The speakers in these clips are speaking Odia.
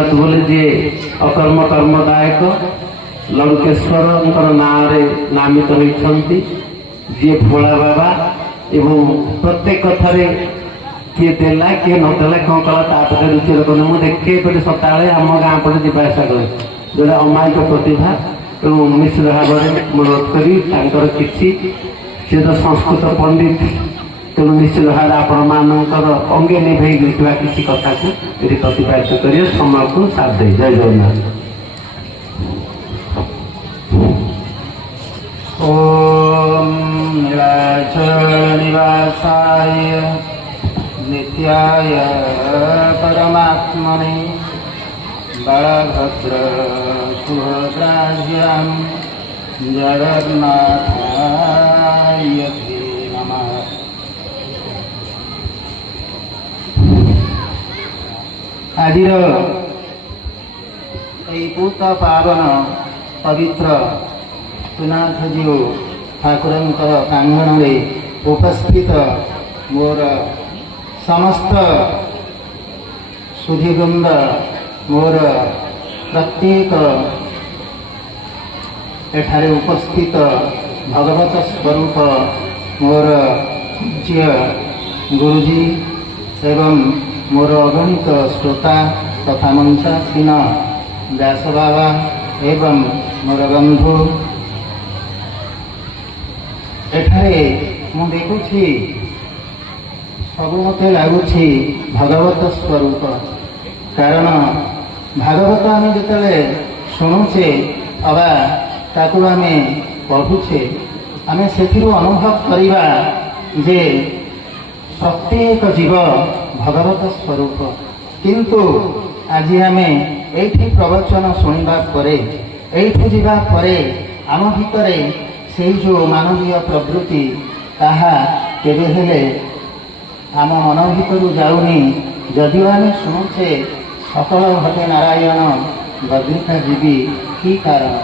गोपीनाथ बोले जी अकर्म कर्मदायक लंकेश्वर नाँ नामित होती जी भोला बाबा एवं प्रत्येक कथार किए देला किए नदेला कौन कला तापटे रुचि रखते मुझे देखे पे सता आम गाँ पटे जावासा करे जोटा अमायिक प्रतिभा एवं निश्चित भाव में अनुरोध करी किसी सी तो संस्कृत पंडित तेणु निश्चित भाव आपण मानकर अंगे निभे लिखा किसी कथा को ये प्रतिपादित करिए समय को साथ दे। जय जगन्नाथ। ओम नीलाचल निवासाय नित्याय परमात्मने बलभद्र सुभद्राभ्यां जगन्नाथाय नमः। आजिर पूत पावन पवित्र सुनाथजीव ठाकुर प्रांगण में उपस्थित मोर समस्त सुधीवृंद मोर प्रत्येक एठारे उपस्थित भगवत स्वरूप मोर पूज्य गुरुजी एवं मोर अगणित श्रोता तथा मंचासीन व्यास बाबा एवं मोर बंधु एठारे मु देखुछि सब मते लगुच भगवत स्वरूप कारण भागवत आम जो शुणुचे अबा ताकू आम पढ़ुचे आम से अनुभव करवा जे प्रत्येक जीव भगवत स्वरूप किंतु आज आम ये प्रवचन शुणा ये आम भितर से जो मानवीय प्रवृत्ति ताहा केबे हेले आम मन भर जाऊनी जदिव आम शुणुचे सकल घटे नारायण बद्रिका जीवी कि कारण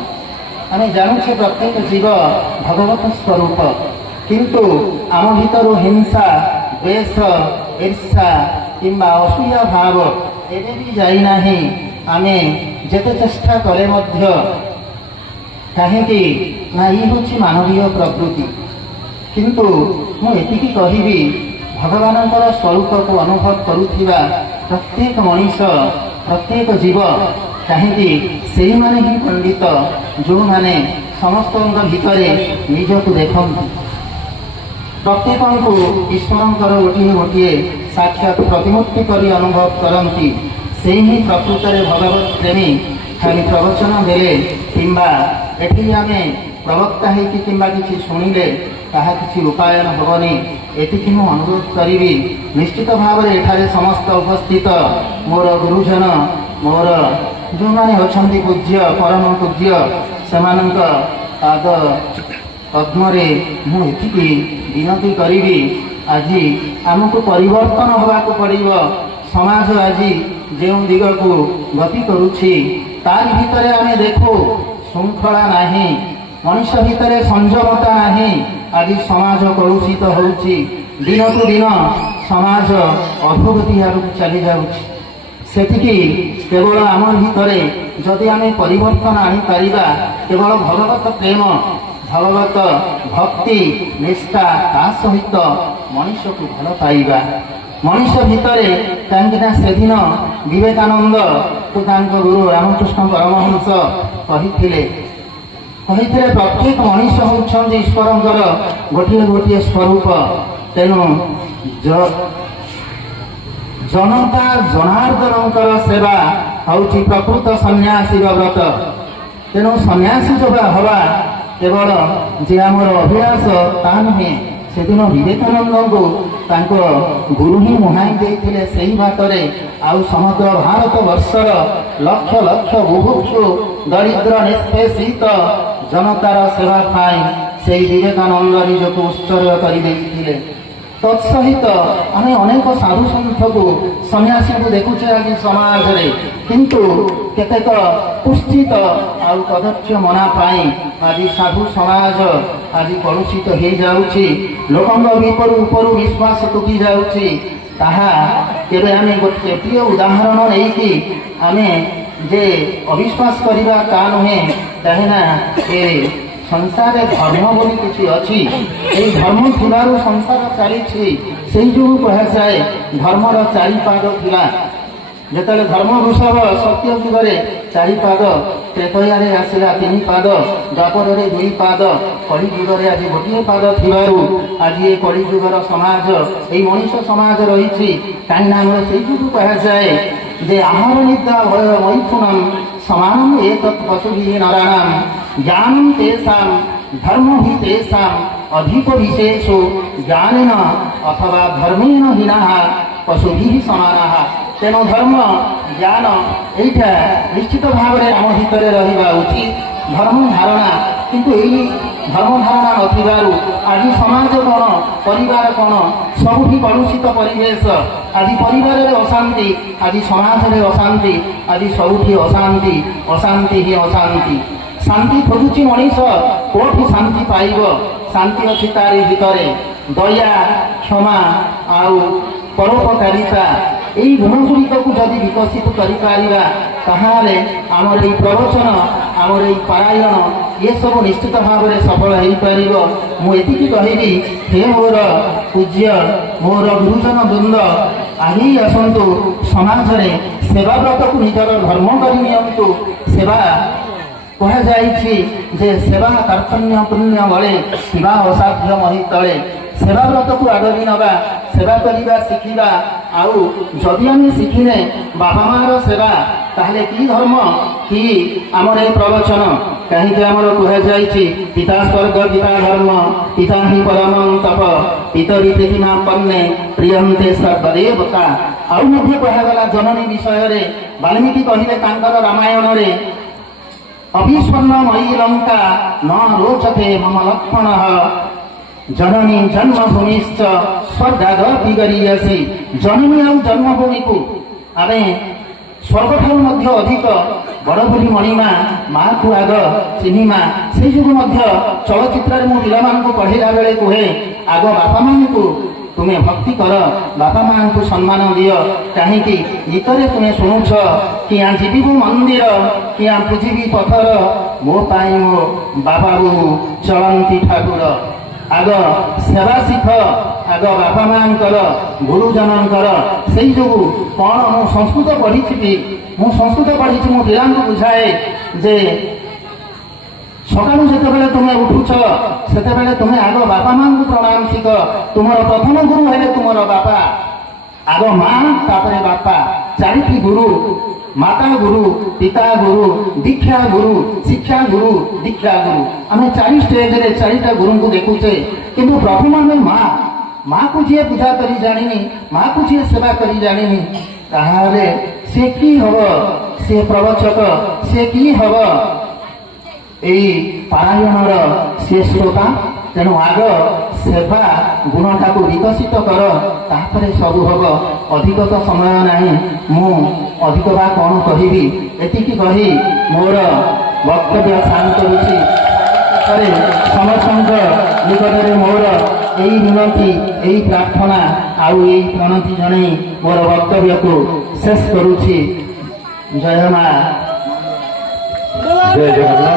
आम जानूचे प्रत्येक जीव भगवत स्वरूप किंतु आम भीतर हिंसा द्वेष ईर्षा किंबा असूया भाव एबे भी जाई नाही आमे जेते चेष्टा करे मध्य कहीं ना ये हूँ मानवीय प्रवृत्ति किंतु मुझे कहबी भगवान स्वरूप को अनुभव करुवा प्रत्येक मनीष प्रत्येक जीव कहीं से माने ही पंडित जो माने समस्त भितर निजक देखते प्रत्येक को ईश्वर गोटे गोटे साक्षात प्रतिमूर्ति करी अनुभव करती से ही प्रकृत भगवत प्रेमी खाली प्रवचन देले किंबा एठी आम प्रवक्ता है कि किसी शुणिले ताहा किसी रूपायन हेनी एति मु अनुरोध करी निश्चित भाव में एठारे समस्त उपस्थित मोर गुरुजन मोर जो मैंने अच्छा पूज्य परम पूज्य से पाद पद्मे मुझे विनती करी आज आमको परिवर्तन होगाक पड़ो समाज आज जो दिग को गति करुछि तार भितर आम देखु श्रृंखला नहीं मनुष्य भितर संयमता नहीं आज समाज कलुषित होउछि दिन को दिन समाज अधोगति आड़क चली जाउछि सेतिकी केवल आम भितर जदि आम परिवर्तन आनी पारिबा केवल भगवत प्रेम भगवत भक्ति निष्ठा ता सहित मनुष्य को भल पाइबा मनुष्य भितर कहीं से दिन विवेकानंद को गुरु रामकृष्ण परमहंस कही प्रत्येक मनुष्य होती ईश्वर गोटे गोटे स्वरूप तेणु जनता जनार्दन सेवा हूँ प्रकृत सन्यासी व्रत तेणु सन्यासी जो हवा केवल जे आमर अभिलाष ता नुहे से दिन विवेकानंद को गुरु ही मुहाई देते से बाटरे आउ समग्र भारत वर्षर लक्ष लक्ष बुभुक्षु दरिद्र निष्पेषित जनतार सेवा पाई से विवेकानंद निजक उत्सर्ग कर तत्सहित आम अनेक साधु सन्थ को सन्यासी को देखुचे आज समाज रे किंतु केतेक कुष्ठित आउ कदच्य मना पाई आज साधु समाज आज कलुषित हो जाउछि लोकंग ऊपर विश्वास टूटी जाउछि ताहा କେବେ ଆମେ ଗୋଟିଏ ଉଦାହରଣ ନେଇକି ଆମେ ଯେ ଅବିଶ୍ୱାସ କରିବା ତା ନୁହେଁ। କାହିଁକିନା ଏ ସଂସାରରେ ଧର୍ମ ବୋଲି କିଛି ଅଛି। ଏହି ଧର୍ମ ଥିବାରୁ ସଂସାର ଚାଲିଛି। ସେଇ ଯୋଗୁଁ କୁହାଯାଏ ଧର୍ମର ଚାରିପାଦ ଥିଲା। ଯେତେବେଳେ ଧର୍ମ ବୃଷଭ ସତ୍ୟ ଯୁଗରେ ଚାରିପାଦ, ତ୍ରେତୟାରେ ଆସିଲା 3 ପାଦ, ଦ୍ୱାପରରେ 2 ପାଦ, କଳି ଯୁଗରେ ଆଜି ଗୋଟିଏ ପାଦ ଥିବାରୁ ଆଜି ଏ କଳି ଯୁଗର ସମାଜ, ଏଇ ମଣିଷ ସମାଜ ରହିଛି। କାହିଁକିନା ଆମର ସେଇ ଯୋଗୁଁ କୁହାଯାଏ ଯେ ଆହାର ନିଦ୍ରା ଭୟ ମୈଥୁନମ୍ ସମାନମ୍ ଏତତ୍ ପଶୁଭିଃ ନରାଣାମ୍ ଜ୍ଞାନମ୍ ତେଷାଂ ଧର୍ମ ହି ତେଷାଂ ଅଧିକ ବିଶେଷୋ ଜ୍ଞାନେନ ଅଥବା ଧର୍ମେଣ ହୀନାଃ ପଶୁଭିଃ ସମାନାଃ। ତେଣୁ ଧର୍ମ ଜ୍ଞାନ ଏଇଟା ନିଶ୍ଚିତ ଭାବରେ ଆମ ଭିତରେ ରହିବା ଉଚିତ। ଧର୍ମ ଧାରଣା, କିନ୍ତୁ ଏଇ ଧର୍ମ ଧାରଣା ନଥିବାରୁ ଆଜି ସମାଜ କ'ଣ, ପରିବାର କ'ଣ, ସବୁଠି କଳୁଷିତ ପରିବେଶ। ଆଜି ପରିବାରରେ ଅଶାନ୍ତି, ଆଜି ସମାଜରେ ଅଶାନ୍ତି, ଆଜି ସବୁଠି ଅଶାନ୍ତି, ଅଶାନ୍ତି ହିଁ ଅଶାନ୍ତି। ଶାନ୍ତି ଖୋଜୁଛି ମଣିଷ, କୋଉଠି ଶାନ୍ତି ପାଇବ? ଶାନ୍ତି ଅଛି ତାରି ଭିତରେ ଦୟା, କ୍ଷମା ଆଉ ପରୋପକାରିତା। এই ଗୁଣଗୁଡ଼ିକକୁ ଯଦି ବିକଶିତ କରିପାରିବା ତାହେଲେ ଆମର এই ପ୍ରବଚନ, ଆମର এই ପାରାୟଣ ଏସବୁ ନିଶ୍ଚିତ ଭାବରେ ସଫଳ ହୋଇପାରିବ। ମୁଁ ଏତିକି କହିବି, ହେ ମୋର ପୂଜ୍ୟ, ମୋର ଗୁରୁଜନ ବୃନ୍ଦ, ଆଗେଇ ଆସନ୍ତୁ। ସମାଜରେ ସେବାବ୍ରତକୁ ନିଜର ଧର୍ମ କରି ନିଅନ୍ତୁ। ସେବା କୁହାଯାଇଛି ଯେ ସେବା କର୍ତ୍ତବ୍ୟ ପୁଣ୍ୟ ବଳେ ଶିବା ଅସାଧ୍ୟ ମହି ତଳେ। ସେବାବ୍ରତକୁ ଆଗରି ନେବା, ସେବା କରିବା ଶିଖିବା। ଆଉ ଯଦି ଆମେ ଶିଖିନେ ବାପା ମାଆର ସେବା, ତାହେଲେ କି ଧର୍ମ, କି ଆମର ଏ ପ୍ରବଚନ? କାହିଁକି ଆମର କୁହାଯାଇଛି ପିତା ସ୍ୱର୍ଗ ପିତା ଧର୍ମ ପିତା ହିଁ ପରମ ତପ ପିତରି ପ୍ରୀତିମା ପନ୍ନେ ପ୍ରିୟନ୍ତେ ସର୍ବଦେବତା। ଆଉ ମଧ୍ୟ କୁହାଗଲା ଜନନୀ ବିଷୟରେ। ବାଲ୍ମୀକି କହିଲେ ତାଙ୍କର ରାମାୟଣରେ, ଅଭିସ୍ୱର୍ଣ୍ଣମୟୀ ଲଙ୍କା ନ ରୋଚତେ ମମ ଲକ୍ଷ୍ମଣଃ ଜନନୀ ଜନ୍ମଭୂମିଶ୍ଚ ସ୍ୱର୍ଗାଦପି ଗରୀୟସୀ। ଜନନୀ ଆଉ ଜନ୍ମଭୂମିକୁ ଆମେ ସ୍ୱର୍ଗଠାରୁ ମଧ୍ୟ ଅଧିକ ବଡ଼ ବୋଲି ମଣିମା, ମାଆକୁ ଆଗ ଚିହ୍ନିମା। ସେଇ ଯୋଗୁଁ ମଧ୍ୟ ଚଳଚ୍ଚିତ୍ରରେ ମୁଁ ପିଲାମାନଙ୍କୁ ପଢ଼େଇଲା ବେଳେ କୁହେ, ଆଗ ବାପା ମାଆଙ୍କୁ ତୁମେ ଭକ୍ତି କର, ବାପା ମାଆଙ୍କୁ ସମ୍ମାନ ଦିଅ। କାହିଁକି? ଗୀତରେ ତୁମେ ଶୁଣୁଛ, କିଆଁ ଯିବିବୁ ମନ୍ଦିର, କିଆଁ ପୂଜିବି ପଥର, ମୋ ପାଇଁ ମୋ ବାବା ବୋଉ ଚଳନ୍ତି ଠାକୁର। ଆଗ ସେବା ଶିଖ, ଆଗ ବାପା ମାଆଙ୍କର, ଗୁରୁଜନଙ୍କର। ସେଇ ଯୋଗୁଁ କ'ଣ ମୁଁ ସଂସ୍କୃତ ପଢ଼ିଛି, ମୁଁ ସଂସ୍କୃତ ପଢ଼ିଛି। ମୁଁ ପିଲାଙ୍କୁ ବୁଝାଏ ଯେ ସକାଳୁ ଯେତେବେଳେ ତୁମେ ଉଠୁଛ ସେତେବେଳେ ତୁମେ ଆଗ ବାପା ମାଆଙ୍କୁ ପ୍ରଣାମ ଶିଖ। ତୁମର ପ୍ରଥମ ଗୁରୁ ହେଲେ ତୁମର ବାପା। ଆଗ ମା, ତାପରେ ବାପା। 4ଟି ଗୁରୁ, ମାତା ଗୁରୁ, ପିତା ଗୁରୁ, ଦୀକ୍ଷା ଗୁରୁ, ଶିକ୍ଷା ଗୁରୁ, ଦୀକ୍ଷା ଗୁରୁ। ଆମେ 4 ଷ୍ଟେଜରେ 4ଟା ଗୁରୁଙ୍କୁ ଦେଖୁଛେ। କିନ୍ତୁ ପ୍ରଥମ ଆମେ ମା। ମାଆକୁ ଯିଏ ପୂଜା କରି ଜାଣିନି, ମାଆକୁ ଯିଏ ସେବା କରି ଜାଣିନି, ତାହେଲେ ସେ କି ହବ? ସେ ପ୍ରବଚକ, ସେ କି ହବ ଏଇ ପାରାୟଣର ସେ ଶ୍ରୋତା? ତେଣୁ ଆଗ ସେବା ଗୁଣଟାକୁ ବିକଶିତ କର, ତାପରେ ସବୁ ହବ। ଅଧିକ ତ ସମୟ ନାହିଁ, ମୁଁ ଅଧିକ ବା କ'ଣ କହିବି? ଏତିକି କହି ମୋର ବକ୍ତବ୍ୟ ସାର କରୁଛି। ସମସ୍ତଙ୍କ ନିକଟରେ ମୋର ଏଇ ବିନତି, ଏଇ ପ୍ରାର୍ଥନା ଆଉ ଏଇ ପ୍ରଣତି ଜଣାଇ ମୋର ବକ୍ତବ୍ୟକୁ ଶେଷ କରୁଛି। ଜୟ ମା। ଜୟ ଜଗନ୍ନାଥ।